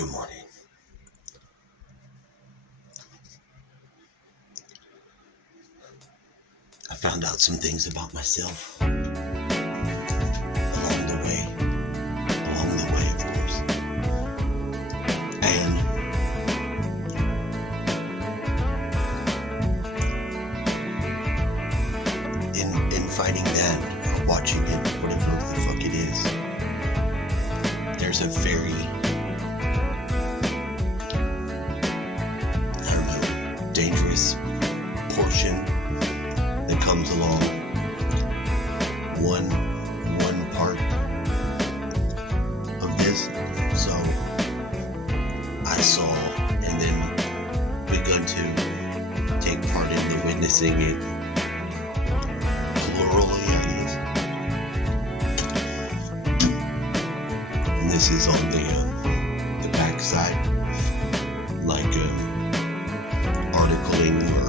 Good morning. I found out some things about myself along the way, of course. And in fighting that, or watching it, whatever the fuck it is, there's a very, dangerous portion that comes along. One part of this. So I saw and then begun to take part in the witnessing it. Plurally, I guess. And this is on the back side, like articling or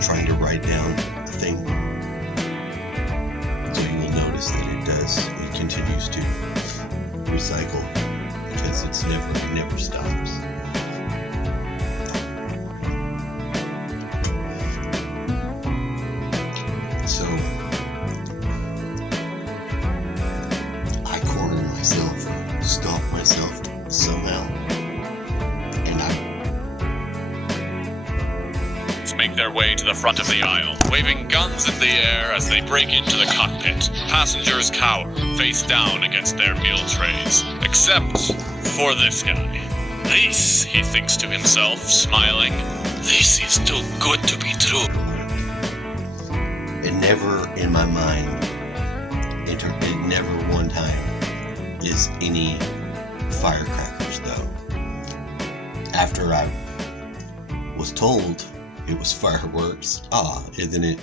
trying to write down a thing. So you will notice that it continues to recycle because it never stops. So I corner myself, stop myself somehow, and make their way to the front of the aisle, waving guns in the air as they break into the cockpit. Passengers cower, face down against their meal trays. Except for this guy. This, he thinks to himself, smiling, this is too good to be true. It never in my mind entered, it never one time is any firecrackers though. After I was told it was fireworks. Isn't it?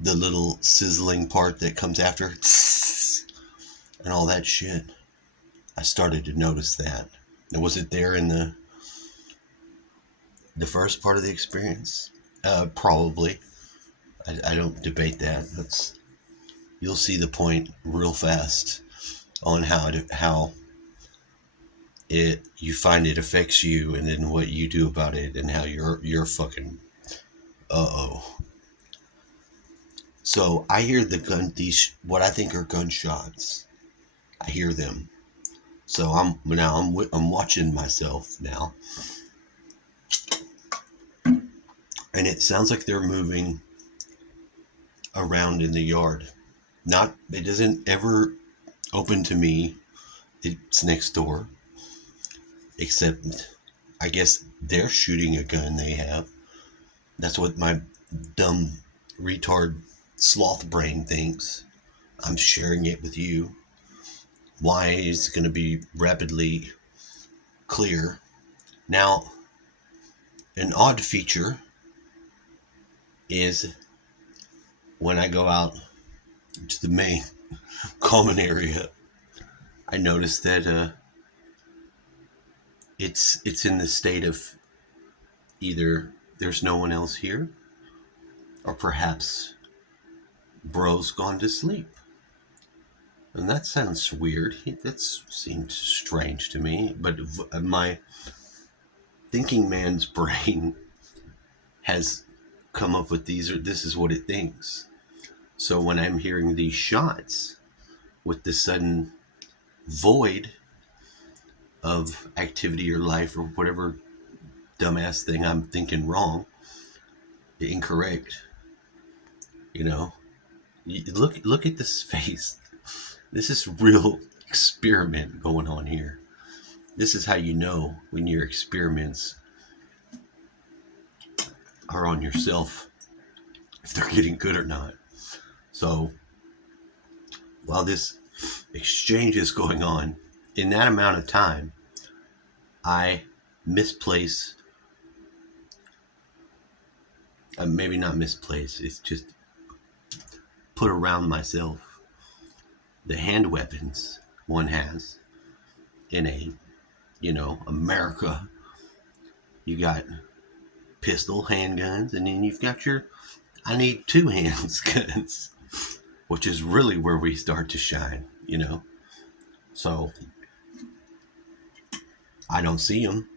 The little sizzling part that comes after, and all that shit. I started to notice that. And was it there in the first part of the experience? Probably. I don't debate that. You'll see the point real fast on how you find it affects you, and then what you do about it, and how you're fucking So I hear these what I think are gunshots. I hear them. So I'm watching myself now, and it sounds like they're moving around in the yard. It doesn't ever open to me. It's next door. Except, I guess they're shooting a gun they have. That's what my dumb, retard, sloth brain thinks. I'm sharing it with you. Why is it going to be rapidly clear? Now, an odd feature is when I go out to the main common area, I notice that it's in the state of either there's no one else here, or perhaps bro's gone to sleep. And that sounds weird. That seems strange to me. But my thinking man's brain has come up with this is what it thinks. So when I'm hearing these shots with the sudden void of activity or life or whatever dumbass thing I'm thinking wrong, incorrect, look at this face. This is real experiment going on here. This is how you know when your experiments are on yourself, if they're getting good or not. So while this exchange is going on, in that amount of time, I misplace, maybe not misplace, it's just put around myself the hand weapons one has in America. You got pistol handguns, and then you've got I need two hands guns, which is really where we start to shine, So I don't see them.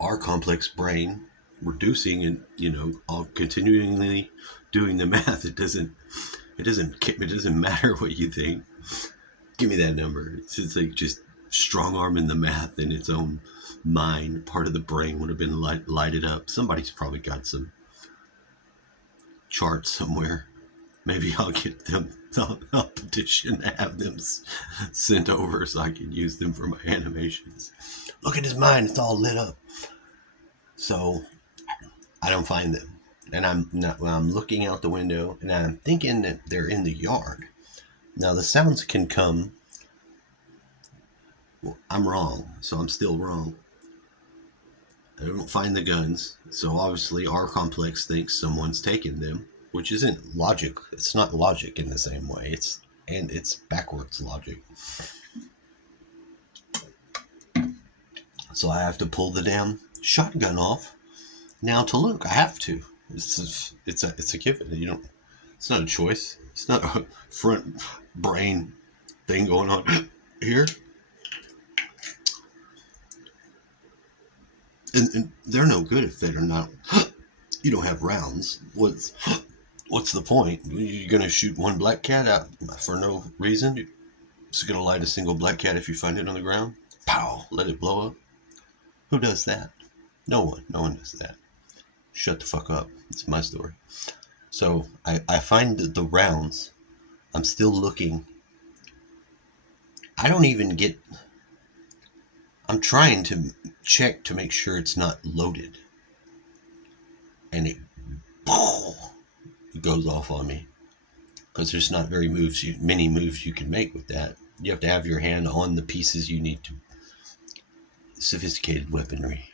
Our complex brain reducing and all continually doing the math. It doesn't matter what you think. Give me that number. It's like just strong arming the math in its own mind. Part of the brain would have been lighted up. Somebody's probably got some charts somewhere. Maybe I'll get them. I'll petition to have them sent over so I can use them for my animations. Look at his mind; it's all lit up. So I don't find them, and I'm looking out the window, and I'm thinking that they're in the yard. Now the sounds can come. Well, I'm wrong, so I'm still wrong. I don't find the guns, so obviously our complex thinks someone's taken them, which isn't logic. It's not logic in the same way. It's backwards logic. So I have to pull the damn shotgun off now to look. I have to. It's a given. It's not a choice. It's not a front brain thing going on here. And they're no good if they're not. You don't have rounds. What's the point? You're gonna shoot one black cat out for no reason? You're just gonna light a single black cat if you find it on the ground? Pow! Let it blow up. Who does that? No one. No one does that. Shut the fuck up. It's my story. So I find the rounds. I'm still looking. I don't even get. I'm trying to check to make sure it's not loaded. And it goes off on me. Because there's not many moves you can make with that. You have to have your hand on the pieces you need to. Sophisticated weaponry.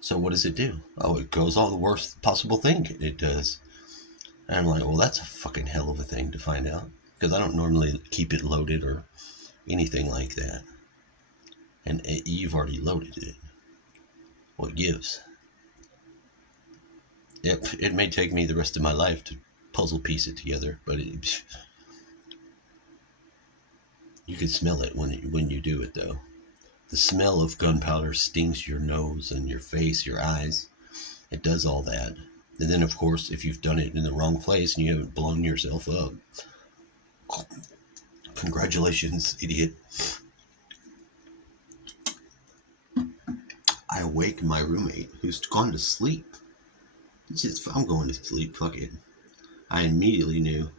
So what does it do? Oh, it goes all the worst possible thing it does. And I'm like, well, that's a fucking hell of a thing to find out. Because I don't normally keep it loaded or anything like that. And you've already loaded it. What gives? It may take me the rest of my life to puzzle piece it together, but you can smell it when you do it, though. The smell of gunpowder stings your nose and your face, your eyes. It does all that. And then, of course, if you've done it in the wrong place and you haven't blown yourself up, congratulations, idiot. I awake my roommate, who's gone to sleep. I'm going to sleep, fuck it. I immediately knew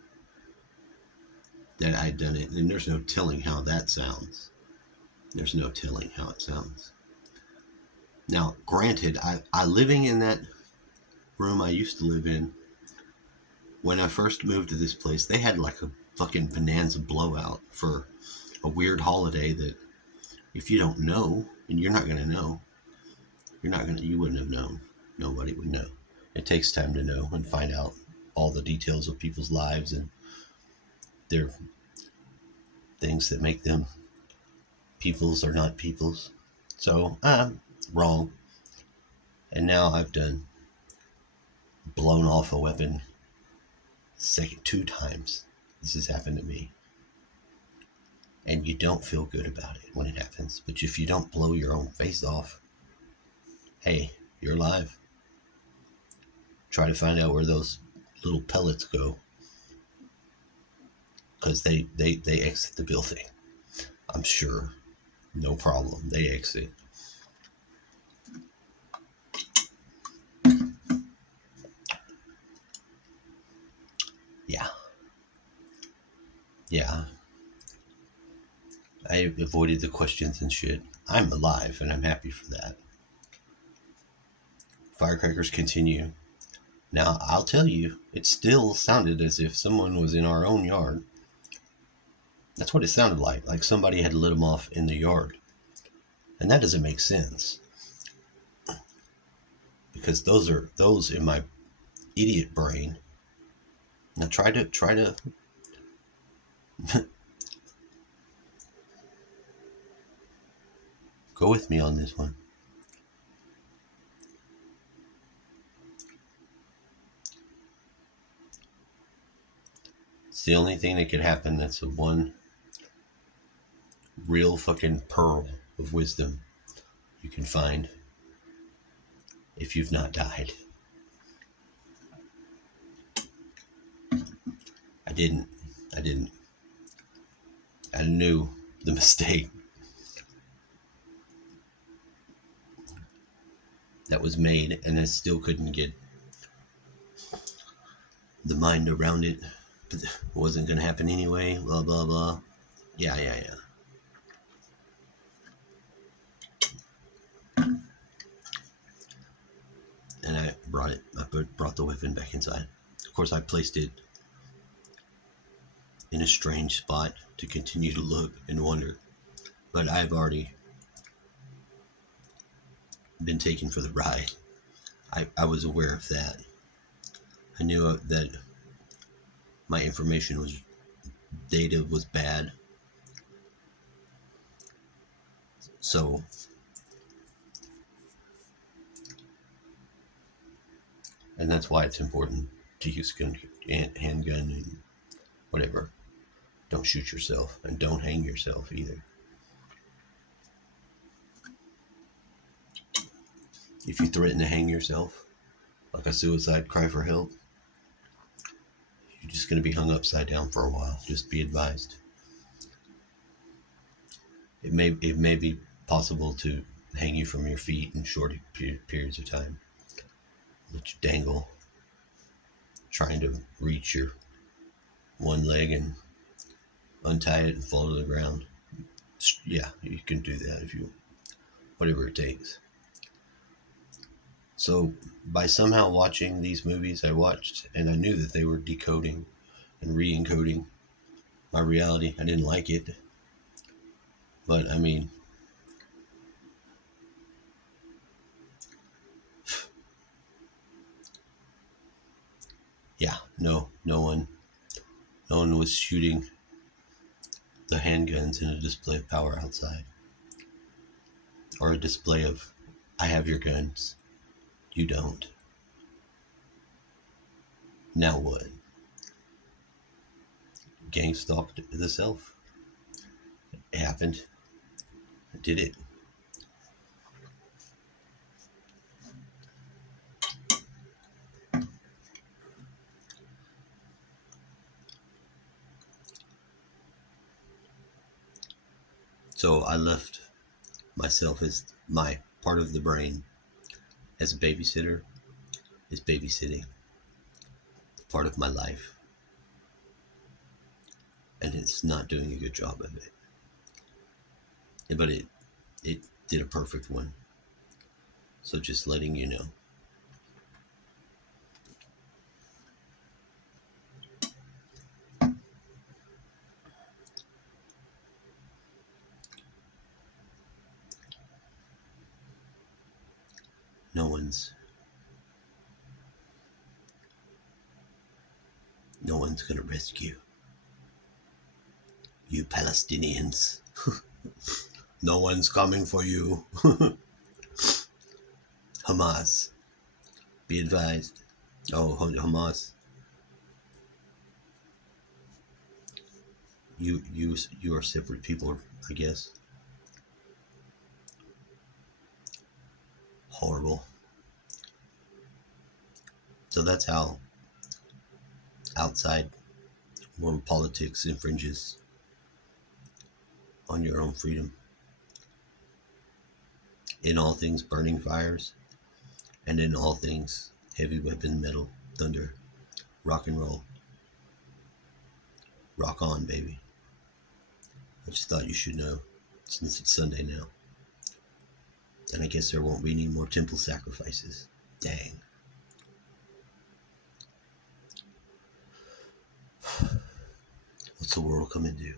that I'd done it, and there's no telling how that sounds. There's no telling how it sounds. Now, granted, I living in that room I used to live in, when I first moved to this place, they had like a fucking bonanza blowout for a weird holiday that if you don't know, and you're not going to know, you wouldn't have known. Nobody would know. It takes time to know and find out all the details of people's lives and their things that make them peoples or not peoples. So I'm wrong. And now I've blown off a weapon 2 times. This has happened to me. And you don't feel good about it when it happens. But if you don't blow your own face off, hey, you're alive. Try to find out where those little pellets go. Because they exit the building. I'm sure. No problem. They exit. Yeah. I avoided the questions and shit. I'm alive and I'm happy for that. Firecrackers continue. Now, I'll tell you, it still sounded as if someone was in our own yard. That's what it sounded like somebody had lit them off in the yard. And that doesn't make sense. Because those in my idiot brain. Now try to go with me on this one. It's the only thing that could happen. That's a one real fucking pearl of wisdom you can find if you've not died. I didn't. I didn't. I knew the mistake that was made, and I still couldn't get the mind around it. But it wasn't going to happen anyway, blah, blah, blah. Yeah. And I brought the weapon back inside. Of course, I placed it in a strange spot to continue to look and wonder. But I've already been taken for the ride. I was aware of that. I knew that my data was bad. So, and that's why it's important to use handgun and whatever. Don't shoot yourself, and don't hang yourself either. If you threaten to hang yourself, like a suicide cry for help, you're just going to be hung upside down for a while. Just be advised. It may be possible to hang you from your feet in short periods of time. Let you dangle, trying to reach your one leg and untie it and fall to the ground. Yeah, you can do that if you, whatever it takes. So by somehow watching these movies I watched, and I knew that they were decoding and re-encoding my reality. I didn't like it, but I mean, yeah, no one was shooting the handguns in a display of power outside, or a display of, I have your guns, you don't. Now what? Gang stalked the self. It happened. I did it. So I left myself as my part of the brain as a babysitter is babysitting part of my life, and it's not doing a good job of it. But it did a perfect one. So just letting you know. No one's gonna rescue you Palestinians. No one's coming for you. Hamas, be advised. Oh, Hamas, you are separate people, I guess. Horrible. So that's how outside world politics infringes on your own freedom. In all things burning fires, and in all things heavy weapon, metal, thunder, rock and roll. Rock on, baby. I just thought you should know, since it's Sunday now. And I guess there won't be any more temple sacrifices. Dang. What's the world coming to?